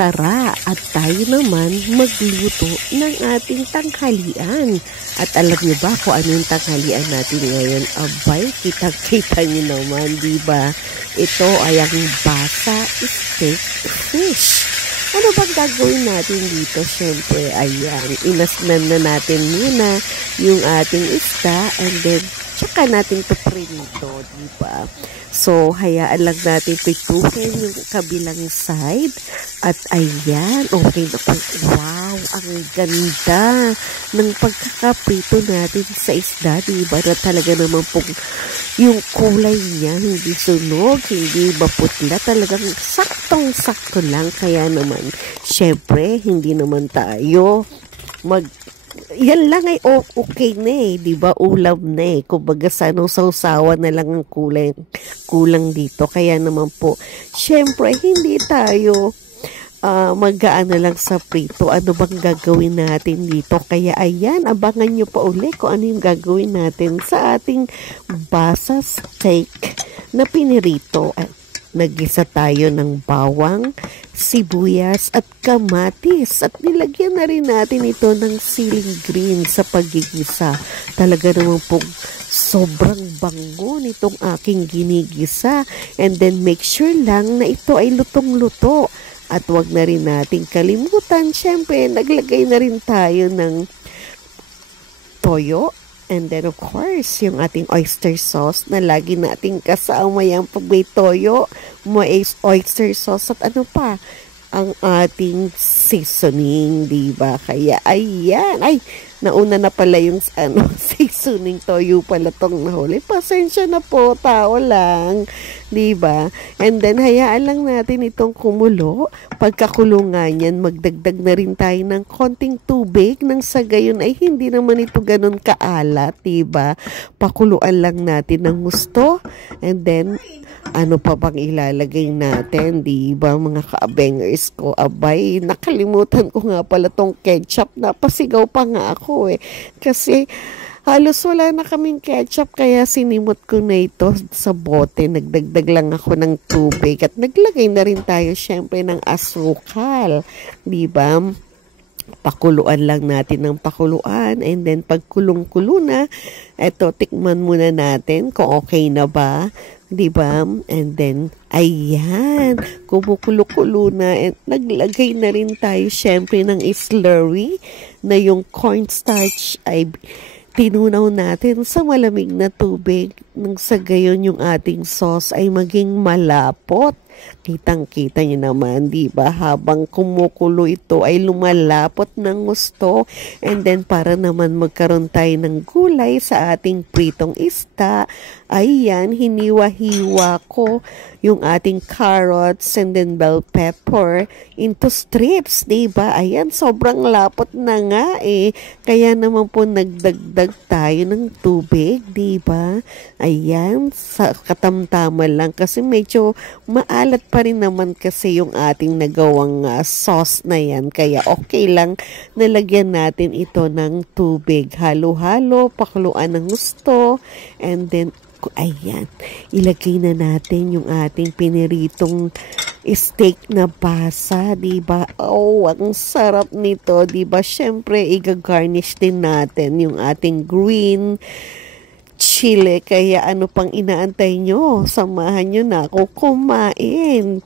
tara at tayo naman magluto ng ating tanghalian. At alam niyo ba kung ano yung tanghalian natin ngayon? Abay, kitang-kita niyo naman, di ba? Ito ay ang basa steak fish. Ano bang gagawin natin dito? Siyempre, ayan, inasnan na natin muna yung ating isda and then tsaka natin to prito, di ba? So, hayaan lang natin pituhin yung kabilang side. At ayan, okay na po. Wow, ang ganda ng pagkakaprito natin sa isda, di ba? Na talaga naman po yung kulay niya, hindi sunog, hindi maputla, talagang saktong-sakto lang. Kaya naman, syempre, hindi naman tayo yan lang ay okay na eh, di ba? Ulam na eh. Kumbaga sanong sausawan na lang ang kulang dito. Kaya naman po, syempre, hindi tayo mag-aano lang sa prito. Ano bang gagawin natin dito? Kaya ayan, abangan nyo pa uli kung ano yung gagawin natin sa ating basa steak na pinirito. Nagisa tayo ng bawang, sibuyas at kamatis at nilagyan na rin natin ito ng siling green sa paggigisa. Talaga naman pong sobrang bango nitong aking ginigisa, and then make sure lang na ito ay lutong-luto. At wag na rin natin kalimutan, syempre naglagay na rin tayo ng toyo. And then, of course, yung ating oyster sauce na lagi nating kasama yan pag may toyo, may oyster sauce at ano pa, ang ating seasoning, diba? Kaya, ayan, ay, nauna na pala yung seasoning, toyo pala tong nahuli. Pasensya na po, tao lang, diba? And then, hayaan lang natin itong kumulo. Pagkakulungan yan, magdagdag na rin tayo ng konting tubig nang sa gayon ay hindi naman ito ganun kaalat, diba? Pakuluan lang natin ng gusto. And then, ano pa bang ilalagay natin, diba mga ka-abengers ko? Abay, nakalimutan ko nga pala tong ketchup. Napasigaw pa nga ako eh. Kasi halos wala na kaming ketchup kaya sinimot ko na ito sa bote. Nagdagdag lang ako ng tubig at naglagay na rin tayo syempre ng asukal. Diba? Pakuluan lang natin ng pakuluan, and then pag kulong-kulo na, eto, tikman muna natin kung okay na ba, diba? And then, ayan, kumukulo-kulo na, and naglagay na rin tayo syempre ng slurry na yung cornstarch ay tinunaw natin sa malamig na tubig nang sa gayon yung ating sauce ay maging malapot. Kitang-kita niyo naman, di ba? Habang kumukulo ito ay lumalapot ng gusto. And then para naman magkaroon tayo ng gulay sa ating pritong isda, ayan, hiniwa-hiwa ko yung ating carrots and then bell pepper into strips, di ba? Ayan, sobrang lapot na nga eh. Kaya naman po nagdagdag tayo ng tubig, di ba? Ayan, sa katamtaman lang kasi medyo maalat pa rin naman kasi yung ating nagawang sauce na yan. Kaya okay lang nalagyan natin ito ng tubig. Halo-halo, pakuluan ng gusto, and then ayan, ilagay na natin yung ating piniritong steak na basa, diba? Oh, ang sarap nito, diba? Syempre, i-garnish din natin yung ating green chile. Kaya ano pang inaantay nyo? Samahan nyo na ako kumain.